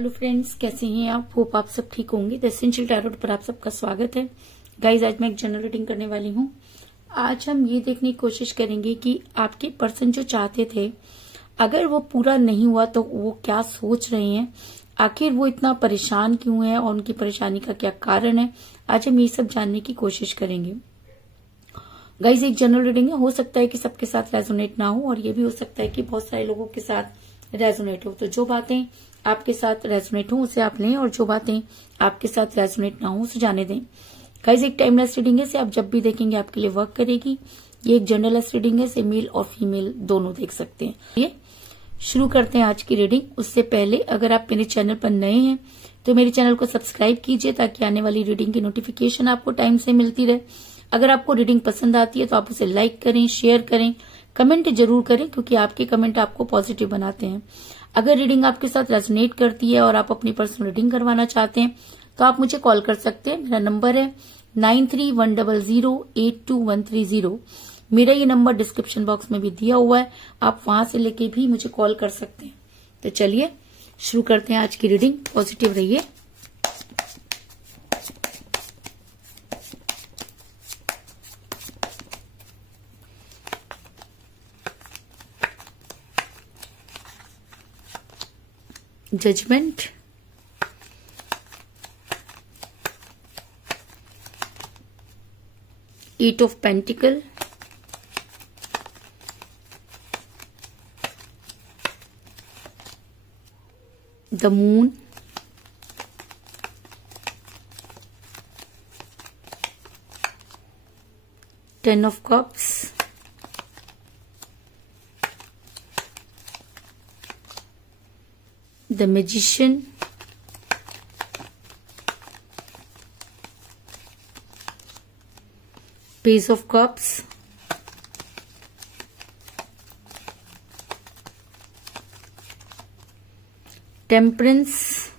Hello friends, कैसे हैं आप? होप आप सब ठीक होंगे। द एसेंशियल टैरोट पर आप सबका स्वागत है। गाइज, आज मैं एक जनरल रीडिंग करने वाली हूँ। आज हम ये देखने की कोशिश करेंगे कि आपके पर्सन जो चाहते थे, अगर वो पूरा नहीं हुआ तो वो क्या सोच रहे हैं, आखिर वो इतना परेशान क्यों है और उनकी परेशानी का क्या कारण है। आज हम ये सब जानने की कोशिश करेंगे। गाइज, एक जनरल रीडिंग है, हो सकता है कि सबके साथ रेजोनेट ना हो और ये भी हो सकता है कि बहुत सारे लोगों के साथ रेजोनेट हो। तो जो बातें आपके साथ रेजोनेट हो उसे आप लें और जो बातें आपके साथ रेजोनेट ना हो उसे जाने दें। गाइज, एक टाइमलेस रीडिंग है, इसे आप जब भी देखेंगे आपके लिए वर्क करेगी। ये एक जनरलेस रीडिंग है, इसे मेल और फीमेल दोनों देख सकते हैं। ये शुरू करते हैं आज की रीडिंग। उससे पहले अगर आप मेरे चैनल पर नए हैं तो मेरे चैनल को सब्सक्राइब कीजिए ताकि आने वाली रीडिंग की नोटिफिकेशन आपको टाइम से मिलती रहे। अगर आपको रीडिंग पसंद आती है तो आप उसे लाइक करें, शेयर करें, कमेंट जरूर करें क्योंकि आपके कमेंट आपको पॉजिटिव बनाते हैं। अगर रीडिंग आपके साथ रेजोनेट करती है और आप अपनी पर्सनल रीडिंग करवाना चाहते हैं तो आप मुझे कॉल कर सकते हैं। मेरा नंबर है 9310082130। मेरा ये नंबर डिस्क्रिप्शन बॉक्स में भी दिया हुआ है, आप वहां से लेके भी मुझे कॉल कर सकते हैं। तो चलिए शुरू करते हैं आज की रीडिंग। पॉजिटिव रहिए। Judgement, eight of pentacle, the moon, ten of cups, the magician, page of cups, temperance,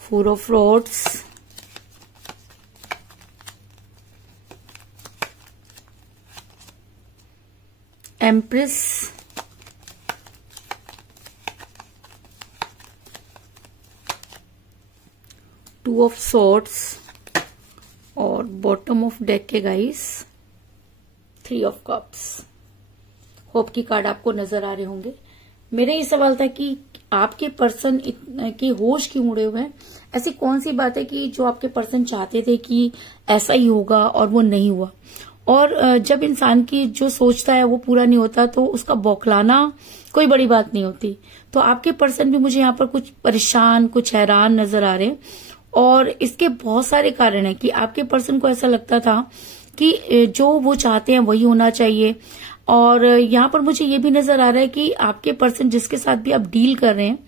four of rods, Empress, two of swords और बॉटम ऑफ डेक के guys three of cups. Hope की card आपको नजर आ रहे होंगे। मेरा ये सवाल था कि आपके पर्सन के होश क्यों उड़े हुए हैं। ऐसी कौन सी बात है कि जो आपके पर्सन चाहते थे कि ऐसा ही होगा और वो नहीं हुआ। और जब इंसान की जो सोचता है वो पूरा नहीं होता तो उसका बौखलाना कोई बड़ी बात नहीं होती। तो आपके पर्सन भी मुझे यहाँ पर कुछ परेशान, कुछ हैरान नजर आ रहे हैं और इसके बहुत सारे कारण हैं कि आपके पर्सन को ऐसा लगता था कि जो वो चाहते हैं वही होना चाहिए। और यहाँ पर मुझे ये भी नजर आ रहा है कि आपके पर्सन जिसके साथ भी आप डील कर रहे हैं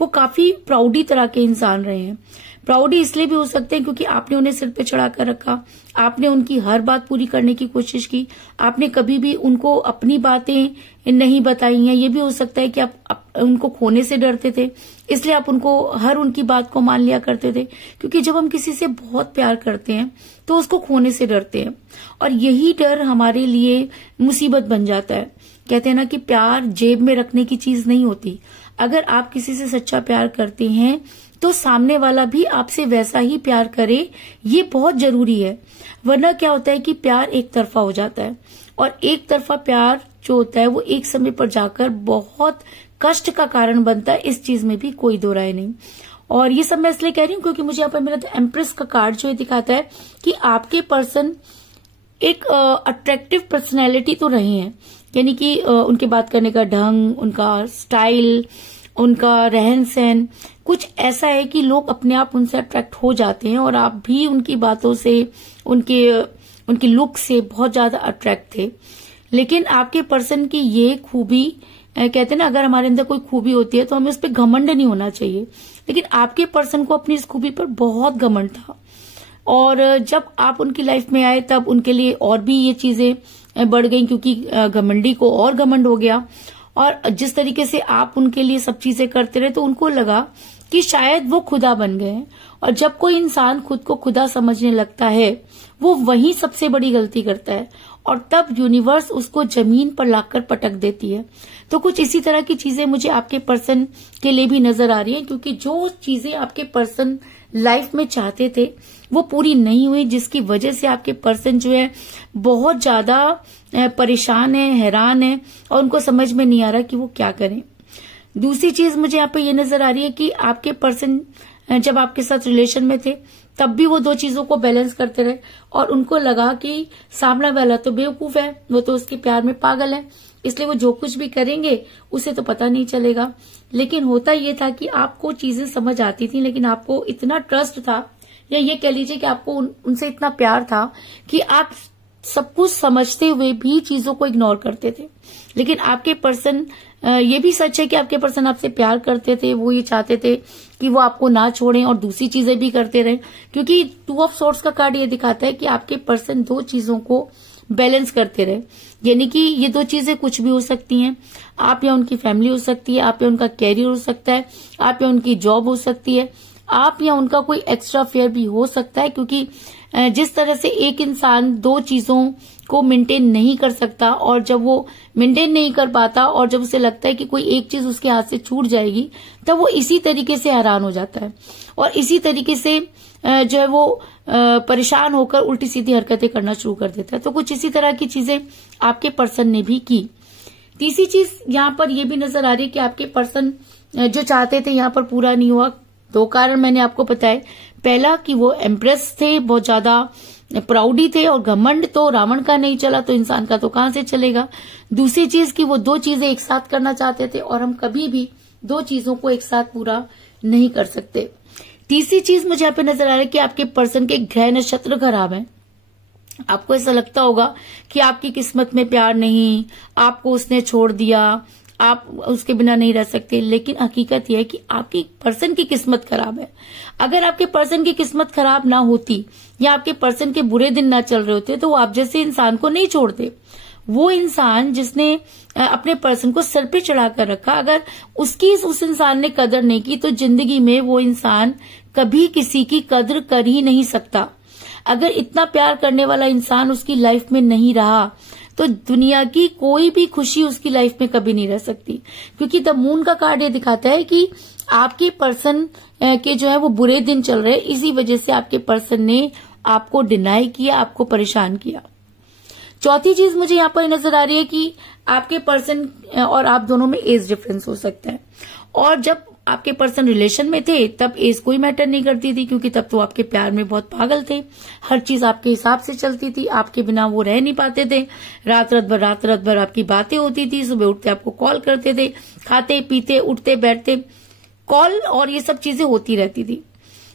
वो काफी प्राउडी तरह के इंसान रहे हैं। प्राउडी इसलिए भी हो सकते हैं क्योंकि आपने उन्हें सिर पे चढ़ा कर रखा, आपने उनकी हर बात पूरी करने की कोशिश की, आपने कभी भी उनको अपनी बातें नहीं बताई हैं। ये भी हो सकता है कि आप उनको खोने से डरते थे, इसलिए आप उनको हर उनकी बात को मान लिया करते थे। क्योंकि जब हम किसी से बहुत प्यार करते हैं तो उसको खोने से डरते हैं और यही डर हमारे लिए मुसीबत बन जाता है। कहते हैं ना कि प्यार जेब में रखने की चीज नहीं होती। अगर आप किसी से सच्चा प्यार करते हैं तो सामने वाला भी आपसे वैसा ही प्यार करे, ये बहुत जरूरी है। वरना क्या होता है कि प्यार एक तरफा हो जाता है और एक तरफा प्यार जो होता है वो एक समय पर जाकर बहुत कष्ट का कारण बनता है। इस चीज में भी कोई दो राय नहीं। और ये सब मैं इसलिए कह रही हूँ क्योंकि मुझे यहाँ पर मेरा एम्प्रेस का कार्ड जो दिखाता है कि आपके पर्सन एक अट्रैक्टिव पर्सनैलिटी तो रहे हैं, यानी कि उनके बात करने का ढंग, उनका स्टाइल, उनका रहन सहन कुछ ऐसा है कि लोग अपने आप उनसे अट्रैक्ट हो जाते हैं और आप भी उनकी बातों से, उनकी लुक से बहुत ज्यादा अट्रैक्ट थे। लेकिन आपके पर्सन की ये खूबी, कहते हैं ना अगर हमारे अंदर कोई खूबी होती है तो हमें उस पर घमंड नहीं होना चाहिए, लेकिन आपके पर्सन को अपनी इस खूबी पर बहुत घमंड था। और जब आप उनकी लाइफ में आए तब उनके लिए और भी ये चीजें बढ़ गई क्योंकि घमंडी को और घमंड हो गया। और जिस तरीके से आप उनके लिए सब चीजें करते रहे तो उनको लगा कि शायद वो खुदा बन गए हैं। और जब कोई इंसान खुद को खुदा समझने लगता है वो वही सबसे बड़ी गलती करता है और तब यूनिवर्स उसको जमीन पर लाकर पटक देती है। तो कुछ इसी तरह की चीजें मुझे आपके पर्सन के लिए भी नजर आ रही है, क्योंकि जो चीजें आपके पर्सन लाइफ में चाहते थे वो पूरी नहीं हुई, जिसकी वजह से आपके पर्सन जो है बहुत ज्यादा परेशान है, हैरान है और उनको समझ में नहीं आ रहा कि वो क्या करें। दूसरी चीज मुझे यहाँ पे ये नजर आ रही है कि आपके पर्सन जब आपके साथ रिलेशन में थे तब भी वो दो चीजों को बैलेंस करते रहे और उनको लगा कि सामने वाला तो बेवकूफ है, वो तो उसके प्यार में पागल है, इसलिए वो जो कुछ भी करेंगे उसे तो पता नहीं चलेगा। लेकिन होता ये था कि आपको चीजें समझ आती थी, लेकिन आपको इतना ट्रस्ट था, या ये कह लीजिए कि आपको उनसे इतना प्यार था कि आप सब कुछ समझते हुए भी चीजों को इग्नोर करते थे। लेकिन आपके पर्सन, ये भी सच है कि आपके पर्सन आपसे प्यार करते थे, वो ये चाहते थे कि वो आपको ना छोड़ें और दूसरी चीजें भी करते रहें, क्योंकि 2 ऑफ सोर्ड्स का कार्ड ये दिखाता है कि आपके पर्सन दो चीजों को बैलेंस करते रहे। यानी कि ये दो चीजें कुछ भी हो सकती हैं, आप या उनकी फैमिली हो सकती है, आप या उनका कैरियर हो सकता है, आप या उनकी जॉब हो सकती है, आप या उनका कोई एक्स्ट्रा फेयर भी हो सकता है। क्योंकि जिस तरह से एक इंसान दो चीजों को मेंटेन नहीं कर सकता और जब वो मेंटेन नहीं कर पाता और जब उसे लगता है कि कोई एक चीज उसके हाथ से छूट जाएगी, तब वो इसी तरीके से हैरान हो जाता है और इसी तरीके से जो है वो परेशान होकर उल्टी सीधी हरकतें करना शुरू कर देता है। तो कुछ इसी तरह की चीजें आपके पर्सन ने भी की। तीसरी चीज यहाँ पर यह भी नजर आ रही है कि आपके पर्सन जो चाहते थे यहाँ पर पूरा नहीं हुआ। 2 कारण मैंने आपको बताए। पहला कि वो एम्प्रेस थे, बहुत ज्यादा प्राउडी थे और घमंड तो रावण का नहीं चला तो इंसान का तो कहां से चलेगा। दूसरी चीज कि वो दो चीजें एक साथ करना चाहते थे और हम कभी भी दो चीजों को एक साथ पूरा नहीं कर सकते। तीसरी चीज मुझे यहाँ पे नजर आ रहा है कि आपके पर्सन के ग्रह नक्षत्र खराब है। आपको ऐसा लगता होगा कि आपकी किस्मत में प्यार नहीं, आपको उसने छोड़ दिया, आप उसके बिना नहीं रह सकते, लेकिन हकीकत यह है कि आपकी पर्सन की किस्मत खराब है। अगर आपके पर्सन की किस्मत खराब ना होती या आपके पर्सन के बुरे दिन ना चल रहे होते तो वो आप जैसे इंसान को नहीं छोड़ते। वो इंसान जिसने अपने पर्सन को सर पे चढ़ा कर रखा, अगर उसकी उस इंसान ने कदर नहीं की तो जिंदगी में वो इंसान कभी किसी की कदर कर ही नहीं सकता। अगर इतना प्यार करने वाला इंसान उसकी लाइफ में नहीं रहा तो दुनिया की कोई भी खुशी उसकी लाइफ में कभी नहीं रह सकती। क्योंकि द मून का कार्ड ये दिखाता है कि आपके पर्सन के जो है वो बुरे दिन चल रहे हैं, इसी वजह से आपके पर्सन ने आपको डिनाई किया, आपको परेशान किया। चौथी चीज मुझे यहाँ पर नजर आ रही है कि आपके पर्सन और आप दोनों में एज डिफरेंस हो सकता है। और जब आपके पर्सन रिलेशन में थे तब एज कोई मैटर नहीं करती थी, क्योंकि तब तो आपके प्यार में बहुत पागल थे, हर चीज आपके हिसाब से चलती थी, आपके बिना वो रह नहीं पाते थे। रात रात भर आपकी बातें होती थी, सुबह उठते आपको कॉल करते थे, खाते पीते उठते बैठते कॉल और ये सब चीजें होती रहती थी।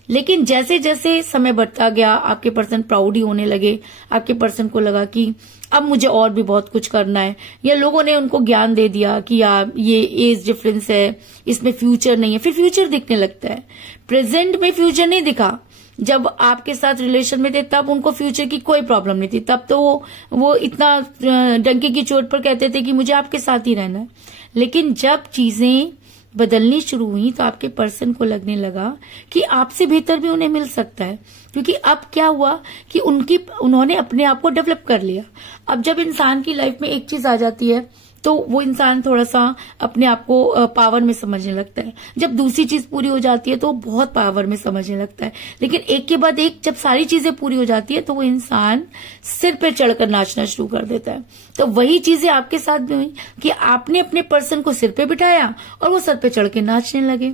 लेकिन जैसे जैसे समय बढ़ता गया आपके पर्सन प्राउड ही होने लगे, आपके पर्सन को लगा कि अब मुझे और भी बहुत कुछ करना है, या लोगों ने उनको ज्ञान दे दिया कि यार ये एज डिफरेंस है, इसमें फ्यूचर नहीं है, फिर फ्यूचर दिखने लगता है। प्रेजेंट में फ्यूचर नहीं दिखा, जब आपके साथ रिलेशन में थे तब उनको फ्यूचर की कोई प्रॉब्लम नहीं थी, तब तो वो इतना डंके की चोट पर कहते थे कि मुझे आपके साथ ही रहना है। लेकिन जब चीजें बदलनी शुरू हुई तो आपके पर्सन को लगने लगा कि आपसे बेहतर भी उन्हें मिल सकता है, क्योंकि अब क्या हुआ कि उन्होंने अपने आप को डेवलप कर लिया। अब जब इंसान की लाइफ में एक चीज आ जाती है तो वो इंसान थोड़ा सा अपने आप को पावर में समझने लगता है। जब दूसरी चीज पूरी हो जाती है तो बहुत पावर में समझने लगता है। लेकिन एक के बाद एक जब सारी चीजें पूरी हो जाती है तो वो इंसान सिर पे चढ़कर नाचना शुरू कर देता है। तो वही चीजें आपके साथ भी हुई कि आपने अपने पर्सन को सिर पे बिठाया और वो सर पे चढ़ के नाचने लगे।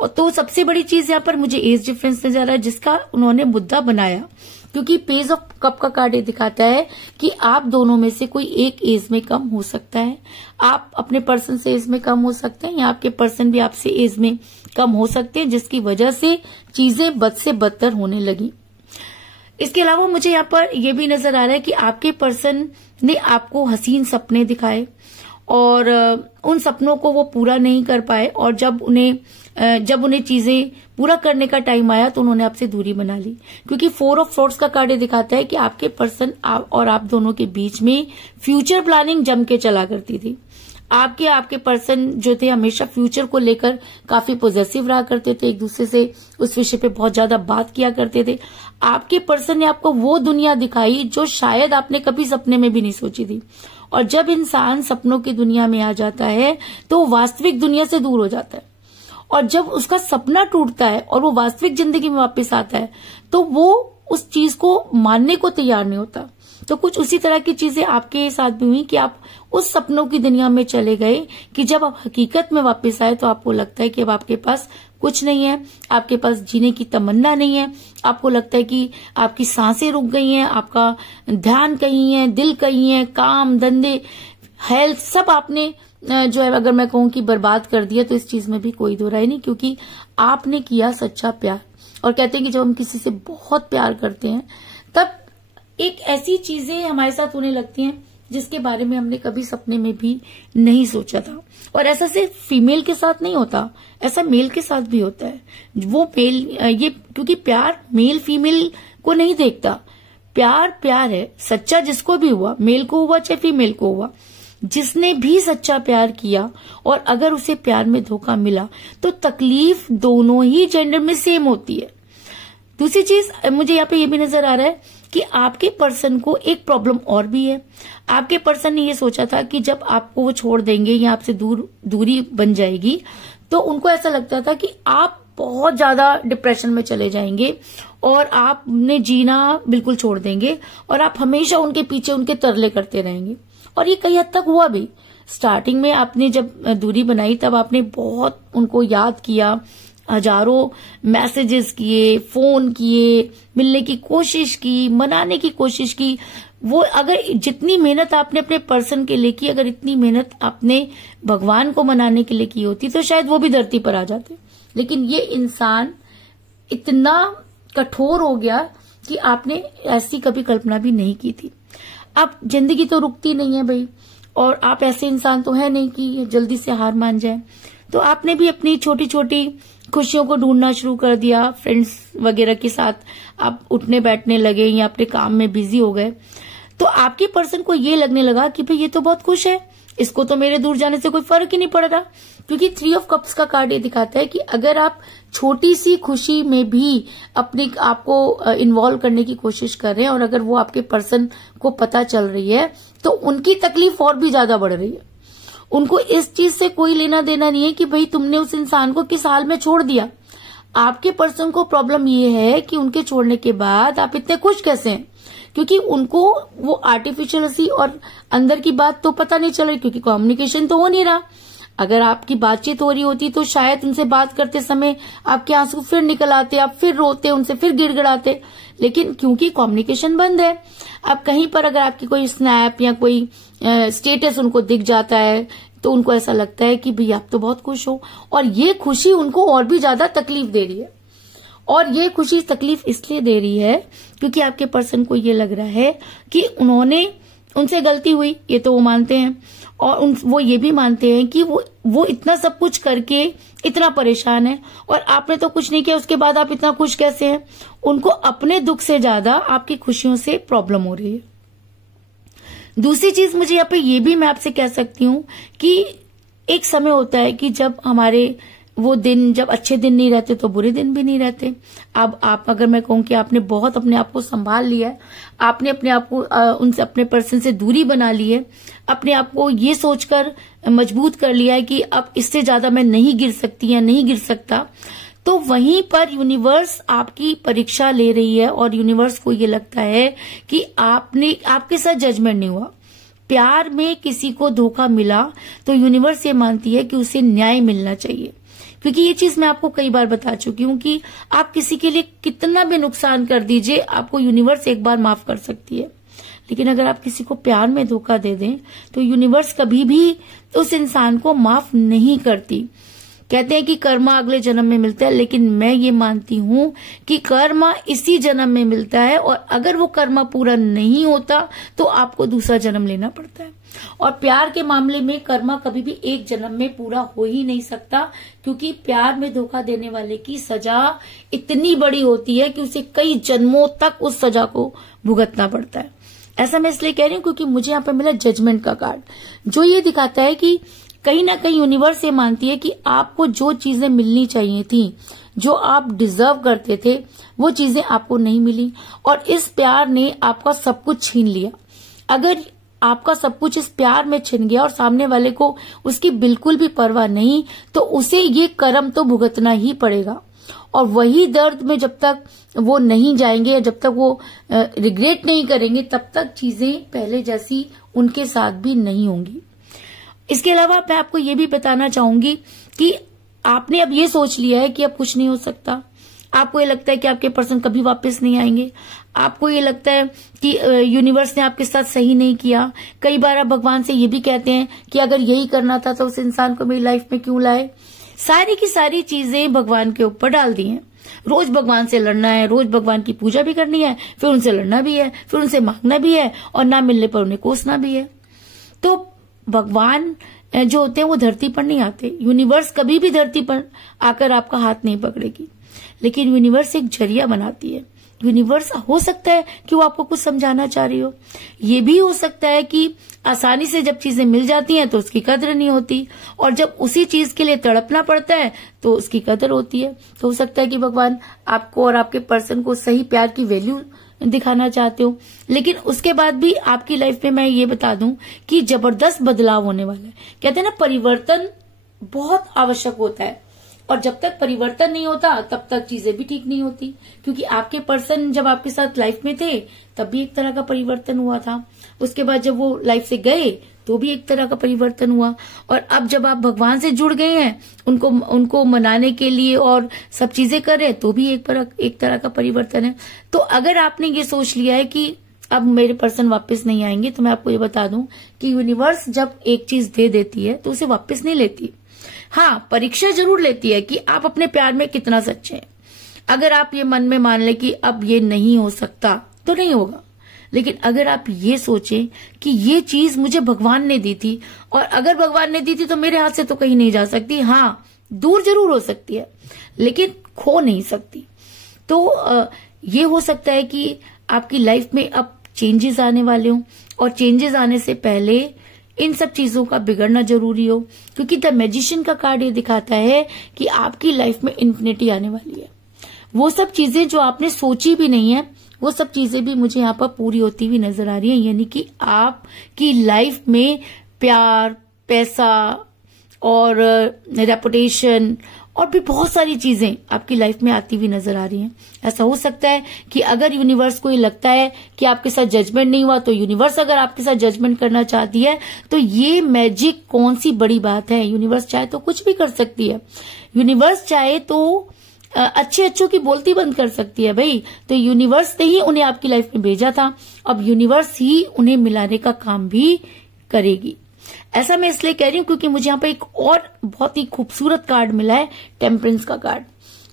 और तो सबसे बड़ी चीज यहाँ पर मुझे एज डिफरेंस नजर आ रहा है, जिसका उन्होंने मुद्दा बनाया, क्योंकि पेज ऑफ कप का कार्ड ये दिखाता है कि आप दोनों में से कोई एक एज में कम हो सकता है। आप अपने पर्सन से एज में कम हो सकते हैं या आपके पर्सन भी आपसे एज में कम हो सकते हैं, जिसकी वजह से चीजें बद से बदतर होने लगी। इसके अलावा मुझे यहाँ पर यह भी नजर आ रहा है कि आपके पर्सन ने आपको हसीन सपने दिखाए और उन सपनों को वो पूरा नहीं कर पाए, और जब उन्हें चीजें पूरा करने का टाइम आया तो उन्होंने आपसे दूरी बना ली। क्योंकि 4 ऑफ सोर्ड्स का कार्ड दिखाता है कि आपके पर्सन और आप दोनों के बीच में फ्यूचर प्लानिंग जम के चला करती थी। आपके पर्सन जो थे हमेशा फ्यूचर को लेकर काफी पॉजिटिव रहा करते थे, एक दूसरे से उस विषय पे बहुत ज्यादा बात किया करते थे। आपके पर्सन ने आपको वो दुनिया दिखाई जो शायद आपने कभी सपने में भी नहीं सोची थी। और जब इंसान सपनों की दुनिया में आ जाता है तो वास्तविक दुनिया से दूर हो जाता है, और जब उसका सपना टूटता है और वो वास्तविक जिंदगी में वापस आता है तो वो उस चीज को मानने को तैयार नहीं होता। तो कुछ उसी तरह की चीजें आपके साथ भी हुई कि आप उस सपनों की दुनिया में चले गए कि जब आप हकीकत में वापस आए तो आपको लगता है कि अब आपके पास कुछ नहीं है, आपके पास जीने की तमन्ना नहीं है, आपको लगता है कि आपकी सांसें रुक गई हैं, आपका ध्यान कहीं है, दिल कहीं है, काम धंधे हेल्थ सब आपने जो है अगर मैं कहूं कि बर्बाद कर दिया तो इस चीज में भी कोई दो राय नहीं, क्योंकि आपने किया सच्चा प्यार। और कहते हैं कि जब हम किसी से बहुत प्यार करते हैं तब एक ऐसी चीजें हमारे साथ होने लगती हैं जिसके बारे में हमने कभी सपने में भी नहीं सोचा था। और ऐसा सिर्फ फीमेल के साथ नहीं होता, ऐसा मेल के साथ भी होता है। वो मेल ये क्योंकि प्यार मेल फीमेल को नहीं देखता, प्यार प्यार है सच्चा, जिसको भी हुआ, मेल को हुआ चाहे फीमेल को हुआ, जिसने भी सच्चा प्यार किया और अगर उसे प्यार में धोखा मिला तो तकलीफ दोनों ही जेंडर में सेम होती है। दूसरी चीज मुझे यहाँ पे ये भी नजर आ रहा है कि आपके पर्सन को एक प्रॉब्लम और भी है। आपके पर्सन ने ये सोचा था कि जब आपको वो छोड़ देंगे या आपसे दूरी बन जाएगी तो उनको ऐसा लगता था कि आप बहुत ज्यादा डिप्रेशन में चले जाएंगे और आपने जीना बिल्कुल छोड़ देंगे और आप हमेशा उनके पीछे उनके तरले करते रहेंगे। और ये कई हद तक हुआ भी। स्टार्टिंग में आपने जब दूरी बनाई तब आपने बहुत उनको याद किया, हजारों मैसेजेस किए, फोन किए, मिलने की कोशिश की, मनाने की कोशिश की। वो अगर जितनी मेहनत आपने अपने पर्सन के लिए की, अगर इतनी मेहनत आपने भगवान को मनाने के लिए की होती तो शायद वो भी धरती पर आ जाते। लेकिन ये इंसान इतना कठोर हो गया कि आपने ऐसी कभी कल्पना भी नहीं की थी। अब जिंदगी तो रुकती नहीं है भाई, और आप ऐसे इंसान तो है नहीं कि जल्दी से हार मान जाए। तो आपने भी अपनी छोटी छोटी खुशियों को ढूंढना शुरू कर दिया। फ्रेंड्स वगैरह के साथ आप उठने बैठने लगे या अपने काम में बिजी हो गए। तो आपके पर्सन को ये लगने लगा कि भाई ये तो बहुत खुश है, इसको तो मेरे दूर जाने से कोई फर्क ही नहीं पड़ रहा। क्योंकि 3 ऑफ कप्स का कार्ड ये दिखाता है कि अगर आप छोटी सी खुशी में भी अपने आप को इन्वॉल्व करने की कोशिश कर रहे हैं और अगर वो आपके पर्सन को पता चल रही है तो उनकी तकलीफ और भी ज्यादा बढ़ रही है। उनको इस चीज से कोई लेना देना नहीं है कि भाई तुमने उस इंसान को किस हाल में छोड़ दिया। आपके पर्सन को प्रॉब्लम ये है कि उनके छोड़ने के बाद आप इतने खुश कैसे हैं, क्योंकि उनको वो आर्टिफिशियल हंसी और अंदर की बात तो पता नहीं चल रही, क्योंकि कम्युनिकेशन तो हो नहीं रहा। अगर आपकी बातचीत हो रही होती तो शायद उनसे बात करते समय आपके आंसू फिर निकल आते, आप फिर रोते, उनसे फिर गिड़गिड़ाते। लेकिन क्योंकि कम्युनिकेशन बंद है, अब कहीं पर अगर आपकी कोई स्नैप या कोई स्टेटस उनको दिख जाता है तो उनको ऐसा लगता है कि भाई आप तो बहुत खुश हो, और ये खुशी उनको और भी ज्यादा तकलीफ दे रही है। और ये खुशी तकलीफ इसलिए दे रही है क्योंकि आपके पर्सन को ये लग रहा है कि उनसे गलती हुई, ये तो वो मानते हैं, और वो ये भी मानते हैं कि वो इतना सब कुछ करके इतना परेशान है और आपने तो कुछ नहीं किया, उसके बाद आप इतना खुश कैसे हैं। उनको अपने दुख से ज्यादा आपकी खुशियों से प्रॉब्लम हो रही है। दूसरी चीज मुझे यहाँ पे ये भी मैं आपसे कह सकती हूँ कि एक समय होता है कि जब हमारे वो दिन, जब अच्छे दिन नहीं रहते तो बुरे दिन भी नहीं रहते। अब आप अगर मैं कहूँ कि आपने बहुत अपने आप को संभाल लिया है, आपने अपने आप को उनसे, अपने पर्सन से दूरी बना ली है, अपने आप को ये सोचकर मजबूत कर लिया है कि अब इससे ज्यादा मैं नहीं गिर सकती या नहीं गिर सकता, तो वहीं पर यूनिवर्स आपकी परीक्षा ले रही है और यूनिवर्स को ये लगता है कि आपके साथ जजमेंट नहीं हुआ। प्यार में किसी को धोखा मिला तो यूनिवर्स ये मानती है कि उसे न्याय मिलना चाहिए। क्योंकि ये चीज मैं आपको कई बार बता चुकी हूँ कि आप किसी के लिए कितना भी नुकसान कर दीजिए, आपको यूनिवर्स एक बार माफ कर सकती है। लेकिन अगर आप किसी को प्यार में धोखा दे दें तो यूनिवर्स कभी भी उस इंसान को माफ नहीं करती। कहते हैं कि कर्मा अगले जन्म में मिलता है, लेकिन मैं ये मानती हूँ कि कर्मा इसी जन्म में मिलता है, और अगर वो कर्मा पूरा नहीं होता तो आपको दूसरा जन्म लेना पड़ता है। और प्यार के मामले में कर्मा कभी भी एक जन्म में पूरा हो ही नहीं सकता, क्योंकि प्यार में धोखा देने वाले की सजा इतनी बड़ी होती है कि उसे कई जन्मों तक उस सजा को भुगतना पड़ता है। ऐसा मैं इसलिए कह रही हूँ क्योंकि मुझे यहाँ पे मिला जजमेंट का कार्ड, जो ये दिखाता है कि कहीं ना कहीं यूनिवर्स ये मानती है कि आपको जो चीजें मिलनी चाहिए थी, जो आप डिजर्व करते थे, वो चीजें आपको नहीं मिली और इस प्यार ने आपका सब कुछ छीन लिया। अगर आपका सब कुछ इस प्यार में छिन गया और सामने वाले को उसकी बिल्कुल भी परवाह नहीं, तो उसे ये कर्म तो भुगतना ही पड़ेगा। और वही दर्द में जब तक वो नहीं जाएंगे या जब तक वो रिग्रेट नहीं करेंगे, तब तक चीजें पहले जैसी उनके साथ भी नहीं होंगी। इसके अलावा मैं आपको ये भी बताना चाहूंगी कि आपने अब ये सोच लिया है कि अब कुछ नहीं हो सकता। आपको ये लगता है कि आपके पर्सन कभी वापस नहीं आएंगे। आपको ये लगता है कि यूनिवर्स ने आपके साथ सही नहीं किया। कई बार आप भगवान से ये भी कहते हैं कि अगर यही करना था तो उस इंसान को मेरी लाइफ में क्यों लाए। सारी की सारी चीजें भगवान के ऊपर डाल दी हैं। रोज भगवान से लड़ना है, रोज भगवान की पूजा भी करनी है, फिर उनसे लड़ना भी है, फिर उनसे मांगना भी है और ना मिलने पर उन्हें कोसना भी है। तो भगवान जो होते हैं वो धरती पर नहीं आते। यूनिवर्स कभी भी धरती पर आकर आपका हाथ नहीं पकड़ेगी, लेकिन यूनिवर्स एक जरिया बनाती है। यूनिवर्स हो सकता है कि वो आपको कुछ समझाना चाह रही हो। ये भी हो सकता है कि आसानी से जब चीजें मिल जाती हैं तो उसकी कदर नहीं होती, और जब उसी चीज के लिए तड़पना पड़ता है तो उसकी कदर होती है। तो हो सकता है कि भगवान आपको और आपके पर्सन को सही प्यार की वैल्यू दिखाना चाहते हो, लेकिन उसके बाद भी आपकी लाइफ में मैं ये बता दूं कि जबरदस्त बदलाव होने वाला है। कहते हैं ना, परिवर्तन बहुत आवश्यक होता है, और जब तक परिवर्तन नहीं होता तब तक चीजें भी ठीक नहीं होती। क्योंकि आपके पर्सन जब आपके साथ लाइफ में थे तब भी एक तरह का परिवर्तन हुआ था, उसके बाद जब वो लाइफ से गए तो भी एक तरह का परिवर्तन हुआ, और अब जब आप भगवान से जुड़ गए हैं उनको मनाने के लिए और सब चीजें कर रहे हैं तो भी एक तरह का परिवर्तन है। तो अगर आपने ये सोच लिया है कि अब मेरे पर्सन वापस नहीं आएंगे, तो मैं आपको ये बता दूं कि यूनिवर्स जब एक चीज दे देती है तो उसे वापस नहीं लेती। हाँ, परीक्षा जरूर लेती है कि आप अपने प्यार में कितना सच्चे हैं। अगर आप ये मन में मान ले कि अब ये नहीं हो सकता तो नहीं होगा, लेकिन अगर आप ये सोचें कि ये चीज मुझे भगवान ने दी थी, और अगर भगवान ने दी थी तो मेरे हाथ से तो कहीं नहीं जा सकती। हाँ, दूर जरूर हो सकती है लेकिन खो नहीं सकती। तो ये हो सकता है कि आपकी लाइफ में अब चेंजेस आने वाले हों, और चेंजेस आने से पहले इन सब चीजों का बिगड़ना जरूरी हो, क्योंकि द मैजिशियन का कार्ड ये दिखाता है कि आपकी लाइफ में इन्फिनिटी आने वाली है। वो सब चीजें जो आपने सोची भी नहीं है, वो सब चीजें भी मुझे यहाँ पर पूरी होती हुई नजर आ रही है। यानी कि आपकी लाइफ में प्यार, पैसा और रेपुटेशन और भी बहुत सारी चीजें आपकी लाइफ में आती हुई नजर आ रही हैं। ऐसा हो सकता है कि अगर यूनिवर्स को ये लगता है कि आपके साथ जजमेंट नहीं हुआ, तो यूनिवर्स अगर आपके साथ जजमेंट करना चाहती है तो ये मैजिक कौन सी बड़ी बात है। यूनिवर्स चाहे तो कुछ भी कर सकती है। यूनिवर्स चाहे तो अच्छे की बोलती बंद कर सकती है भाई। तो यूनिवर्स ने ही उन्हें आपकी लाइफ में भेजा था, अब यूनिवर्स ही उन्हें मिलाने का काम भी करेगी। ऐसा मैं इसलिए कह रही हूं क्योंकि मुझे यहाँ पे एक और बहुत ही खूबसूरत कार्ड मिला है, टेम्परेंस का कार्ड,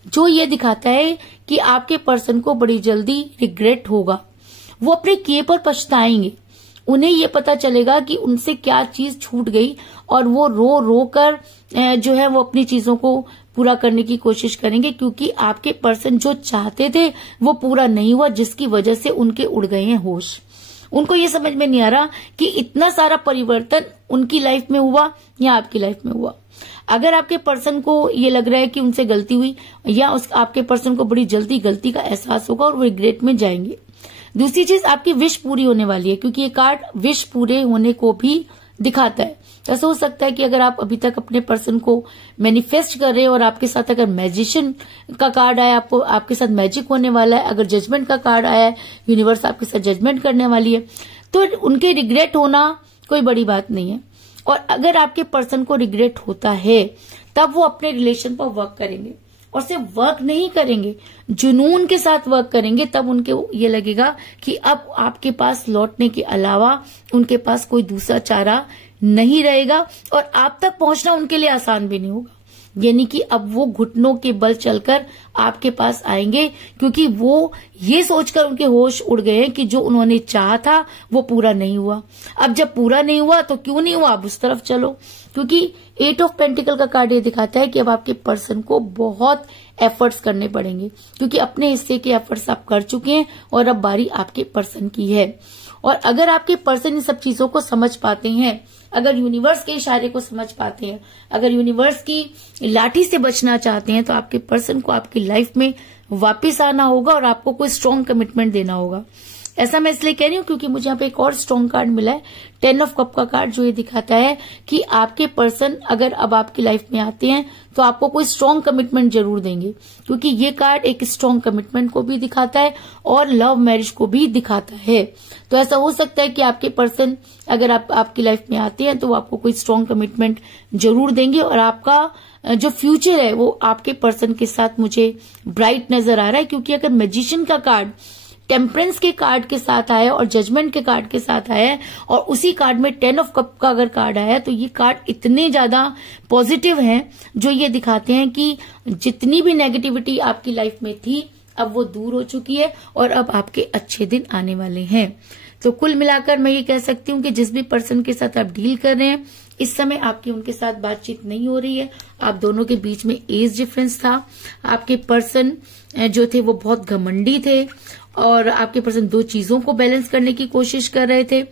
जो ये दिखाता है कि आपके पर्सन को बड़ी जल्दी रिग्रेट होगा। वो अपने किए पर पछताएंगे। उन्हें ये पता चलेगा कि उनसे क्या चीज छूट गई, और वो रो रो कर जो है वो अपनी चीजों को पूरा करने की कोशिश करेंगे, क्योंकि आपके पर्सन जो चाहते थे वो पूरा नहीं हुआ, जिसकी वजह से उनके उड़ गए हैं होश। उनको ये समझ में नहीं आ रहा कि इतना सारा परिवर्तन उनकी लाइफ में हुआ या आपकी लाइफ में हुआ। अगर आपके पर्सन को ये लग रहा है कि उनसे गलती हुई, या आपके पर्सन को बड़ी जल्दी गलती का एहसास होगा और वो रिग्रेट में जाएंगे। दूसरी चीज, आपकी विश पूरी होने वाली है, क्योंकि ये कार्ड विश पूरे होने को भी दिखाता है। ऐसा हो सकता है कि अगर आप अभी तक अपने पर्सन को मैनिफेस्ट कर रहे हैं और आपके साथ अगर मैजिशियन का कार्ड आया, आपके साथ मैजिक होने वाला है, अगर जजमेंट का कार्ड आया है, यूनिवर्स आपके साथ जजमेंट करने वाली है, तो उनके रिग्रेट होना कोई बड़ी बात नहीं है। और अगर आपके पर्सन को रिग्रेट होता है तब वो अपने रिलेशन पर वर्क करेंगे, और सिर्फ वर्क नहीं करेंगे, जुनून के साथ वर्क करेंगे। तब उनके ये लगेगा कि अब आपके पास लौटने के अलावा उनके पास कोई दूसरा चारा नहीं रहेगा, और आप तक पहुंचना उनके लिए आसान भी नहीं होगा। यानी कि अब वो घुटनों के बल चलकर आपके पास आएंगे, क्योंकि वो ये सोचकर उनके होश उड़ गए हैं कि जो उन्होंने चाहा था वो पूरा नहीं हुआ। अब जब पूरा नहीं हुआ तो क्यों नहीं हुआ, अब उस तरफ चलो। क्योंकि 8 ऑफ पेंटिकल का कार्ड ये दिखाता है कि अब आपके पर्सन को बहुत एफर्ट्स करने पड़ेंगे, क्योंकि अपने हिस्से के एफर्ट्स आप कर चुके हैं और अब बारी आपके पर्सन की है। और अगर आपके पर्सन इन सब चीजों को समझ पाते हैं, अगर यूनिवर्स के इशारे को समझ पाते हैं, अगर यूनिवर्स की लाठी से बचना चाहते हैं, तो आपके पर्सन को आपकी लाइफ में वापस आना होगा और आपको कोई स्ट्रॉन्ग कमिटमेंट देना होगा। ऐसा मैं इसलिए कह रही हूँ क्योंकि मुझे यहाँ पे एक और स्ट्रॉन्ग कार्ड मिला है, 10 ऑफ कप का कार्ड, जो ये दिखाता है कि आपके पर्सन अगर अब आपकी लाइफ में आते हैं तो आपको कोई स्ट्रॉन्ग कमिटमेंट जरूर देंगे, क्योंकि ये कार्ड एक स्ट्रॉन्ग कमिटमेंट को भी दिखाता है और लव मैरिज को भी दिखाता है। तो ऐसा हो सकता है कि आपके पर्सन अगर आपकी लाइफ में आते हैं तो वो आपको कोई स्ट्रॉन्ग कमिटमेंट जरूर देंगे और आपका जो फ्यूचर है वो आपके पर्सन के साथ मुझे ब्राइट नजर आ रहा है। क्योंकि अगर मैजिशियन का कार्ड टेम्परेंस के कार्ड के साथ आया और जजमेंट के कार्ड के साथ आया है और उसी कार्ड में 10 ऑफ कप का अगर कार्ड आया, तो ये कार्ड इतने ज्यादा पॉजिटिव हैं जो ये दिखाते हैं कि जितनी भी नेगेटिविटी आपकी लाइफ में थी अब वो दूर हो चुकी है और अब आपके अच्छे दिन आने वाले हैं। तो कुल मिलाकर मैं ये कह सकती हूँ कि जिस भी पर्सन के साथ आप डील कर रहे हैं इस समय आपकी उनके साथ बातचीत नहीं हो रही है। आप दोनों के बीच में एज डिफरेंस था। आपके पर्सन जो थे वो बहुत घमंडी थे और आपके पर्सन दो चीजों को बैलेंस करने की कोशिश कर रहे थे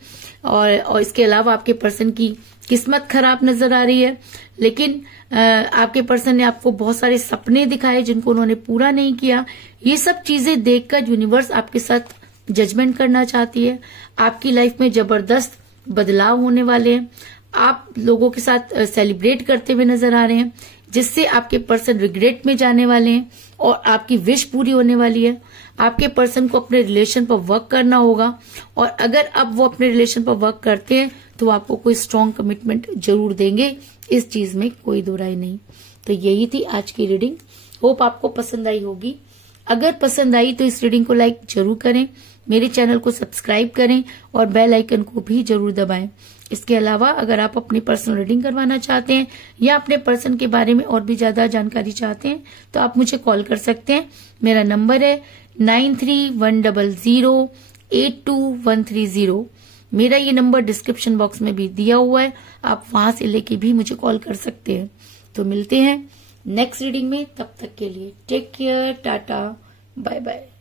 और इसके अलावा आपके पर्सन की किस्मत खराब नजर आ रही है। लेकिन आपके पर्सन ने आपको बहुत सारे सपने दिखाए जिनको उन्होंने पूरा नहीं किया। ये सब चीजें देखकर यूनिवर्स आपके साथ जजमेंट करना चाहती है। आपकी लाइफ में जबरदस्त बदलाव होने वाले हैं। आप लोगों के साथ सेलिब्रेट करते हुए नजर आ रहे हैं, जिससे आपके पर्सन रिग्रेट में जाने वाले हैं और आपकी विश पूरी होने वाली है। आपके पर्सन को अपने रिलेशन पर वर्क करना होगा और अगर अब वो अपने रिलेशन पर वर्क करते हैं तो आपको कोई स्ट्रॉन्ग कमिटमेंट जरूर देंगे, इस चीज में कोई दो राय नहीं। तो यही थी आज की रीडिंग। होप आपको पसंद आई होगी। अगर पसंद आई तो इस रीडिंग को लाइक जरूर करें, मेरे चैनल को सब्सक्राइब करें और बेल आइकन को भी जरूर दबाएं। इसके अलावा अगर आप अपनी पर्सनल रीडिंग करवाना चाहते हैं या अपने पर्सन के बारे में और भी ज्यादा जानकारी चाहते हैं तो आप मुझे कॉल कर सकते हैं। मेरा नंबर है 9310082130। मेरा ये नंबर डिस्क्रिप्शन बॉक्स में भी दिया हुआ है, आप वहां से लेके भी मुझे कॉल कर सकते हैं। तो मिलते हैं नेक्स्ट रीडिंग में, तब तक के लिए take care, tata, bye bye.